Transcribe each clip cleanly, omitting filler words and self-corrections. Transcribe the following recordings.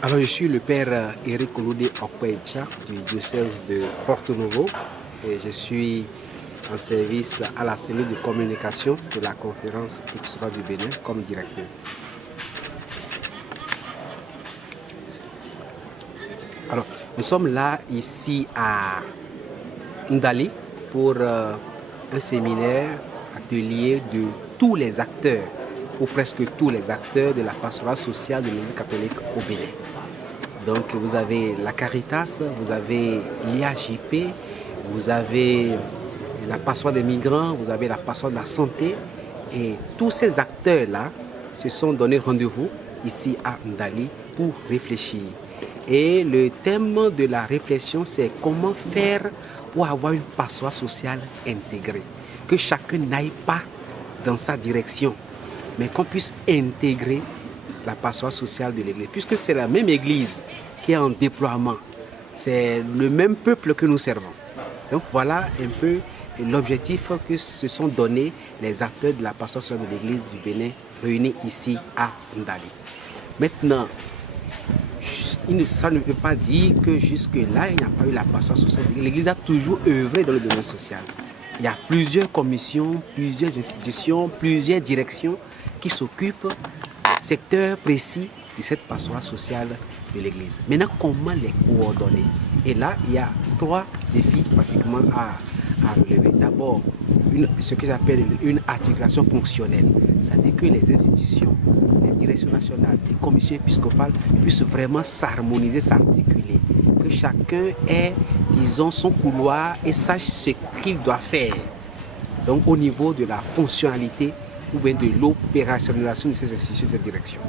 Alors, je suis le père Éric Oloudé Okwecha du diocèse de Porto Novo et je suis en service à la cellule de communication de la conférence épiscopale du Bénin comme directeur. Alors, nous sommes là ici à Ndali pour un séminaire, atelier de tous les acteurs ou presque tous les acteurs de la pastorale sociale de l'Église catholique au Bénin. Donc vous avez la Caritas, vous avez l'IAJP, vous avez la pastorale des migrants, vous avez la pastorale de la santé et tous ces acteurs-là se sont donné rendez-vous ici à Ndali pour réfléchir. Et le thème de la réflexion, c'est comment faire pour avoir une pastorale sociale intégrée. Que chacun n'aille pas dans sa direction, mais qu'on puisse intégrer la pastorale sociale de l'Église. Puisque c'est la même Église qui est en déploiement, c'est le même peuple que nous servons. Donc voilà un peu l'objectif que se sont donnés les acteurs de la pastorale sociale de l'Église du Bénin réunis ici à Ndali. Maintenant, ça ne veut pas dire que jusque-là, il n'y a pas eu la pastorale sociale. L'Église a toujours œuvré dans le domaine social. Il y a plusieurs commissions, plusieurs institutions, plusieurs directions qui s'occupent d'un secteur précis de cette pastorale sociale de l'Église. Maintenant, comment les coordonner? Et là, il y a trois défis pratiquement à relever. D'abord, ce que j'appelle une articulation fonctionnelle. C'est-à-dire que les institutions, les directions nationales, les commissions épiscopales puissent vraiment s'harmoniser, s'articuler. Que chacun ait, disons, son couloir et sache ce qu'il doit faire. Donc, au niveau de la fonctionnalité ou bien de l'opérationnalisation de ces institutions, de cette direction.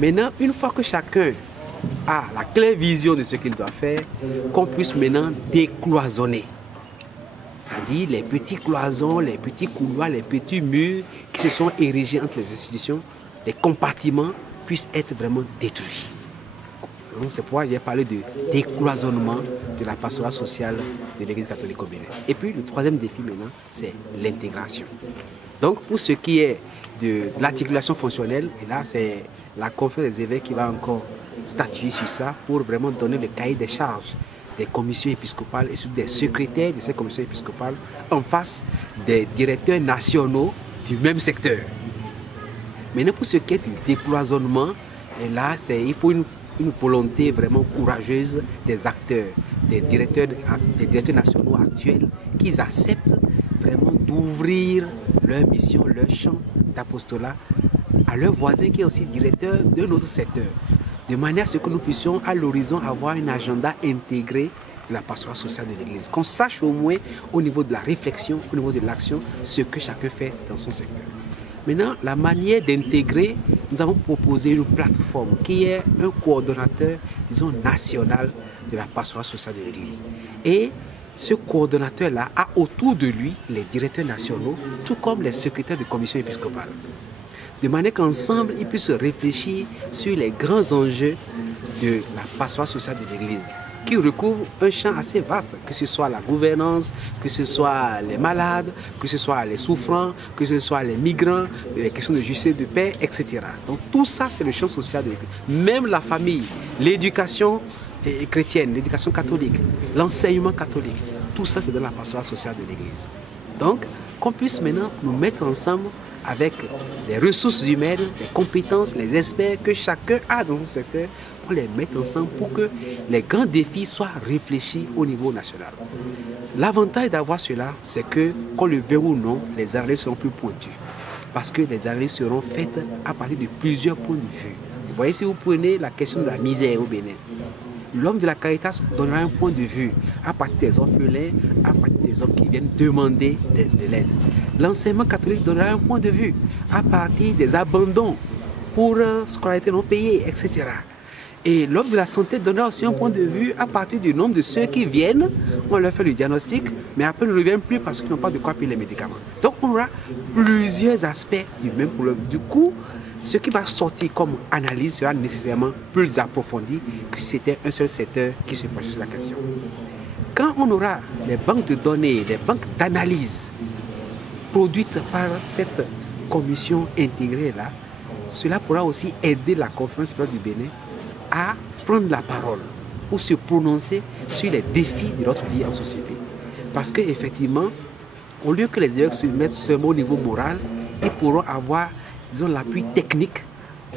Maintenant, une fois que chacun a la claire vision de ce qu'il doit faire, qu'on puisse maintenant décloisonner. C'est-à-dire les petits cloisons, les petits couloirs, les petits murs qui se sont érigés entre les institutions, les compartiments puissent être vraiment détruits. Donc c'est pourquoi j'ai parlé de décloisonnement de la pastorale sociale de l'Église catholique au Bénin. Et puis le troisième défi maintenant, c'est l'intégration. Donc pour ce qui est de l'articulation fonctionnelle, et là c'est la conférence des évêques qui va encore statuer sur ça pour vraiment donner le cahier des charges des commissions épiscopales et surtout des secrétaires de ces commissions épiscopales en face des directeurs nationaux du même secteur. Maintenant pour ce qui est du décloisonnement, et là il faut une volonté vraiment courageuse des acteurs, des directeurs nationaux actuels qui acceptent vraiment d'ouvrir leur mission, leur champ d'apostolat à leur voisin qui est aussi directeur de notre secteur, de manière à ce que nous puissions à l'horizon avoir un agenda intégré de la pastorale sociale de l'Église, qu'on sache au moins au niveau de la réflexion, au niveau de l'action, ce que chacun fait dans son secteur. Maintenant, la manière d'intégrer, nous avons proposé une plateforme qui est un coordonnateur, disons, national de la pastorale sociale de l'Église. Et ce coordonnateur-là a autour de lui les directeurs nationaux, tout comme les secrétaires de commission épiscopale. De manière qu'ensemble, ils puissent réfléchir sur les grands enjeux de la pastorale sociale de l'Église, qui recouvre un champ assez vaste, que ce soit la gouvernance, que ce soit les malades, que ce soit les souffrants, que ce soit les migrants, les questions de justice, de paix, etc. Donc tout ça, c'est le champ social de l'Église. Même la famille, l'éducation chrétienne, l'éducation catholique, l'enseignement catholique, tout ça, c'est dans la pastorale sociale de l'Église. Donc, qu'on puisse maintenant nous mettre ensemble avec les ressources humaines, les compétences, les experts que chacun a dans son secteur, pour les mettre ensemble pour que les grands défis soient réfléchis au niveau national. L'avantage d'avoir cela, c'est que, qu'on le veuille ou non, les analyses seront plus pointues. Parce que les analyses seront faites à partir de plusieurs points de vue. Vous voyez, si vous prenez la question de la misère au Bénin, l'homme de la Caritas donnera un point de vue à partir des orphelins, à partir des hommes qui viennent demander de l'aide. L'enseignement catholique donnera un point de vue à partir des abandons pour scolarité non payée, etc. Et l'homme de la santé donnera aussi un point de vue à partir du nombre de ceux qui viennent, on leur fait le diagnostic, mais après ils ne reviennent plus parce qu'ils n'ont pas de quoi payer les médicaments. Donc on aura plusieurs aspects du même problème. Du coup, ce qui va sortir comme analyse sera nécessairement plus approfondi que si c'était un seul secteur qui se penche sur la question. Quand on aura les banques de données, les banques d'analyse produites par cette commission intégrée-là, cela pourra aussi aider la conférence du Bénin à prendre la parole pour se prononcer sur les défis de notre vie en société. Parce qu'effectivement, au lieu que les évêques se mettent seulement au niveau moral, ils pourront avoir, disons, l'appui technique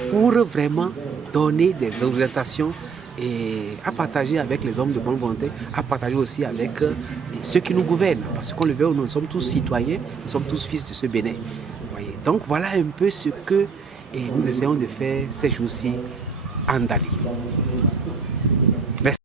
pour vraiment donner des orientations et à partager avec les hommes de bonne volonté, à partager aussi avec ceux qui nous gouvernent. Parce qu'on le veut ou non, nous sommes tous citoyens, nous sommes tous fils de ce Bénin. Voyez. Donc voilà un peu ce que nous essayons de faire ces jours-ci en Dali.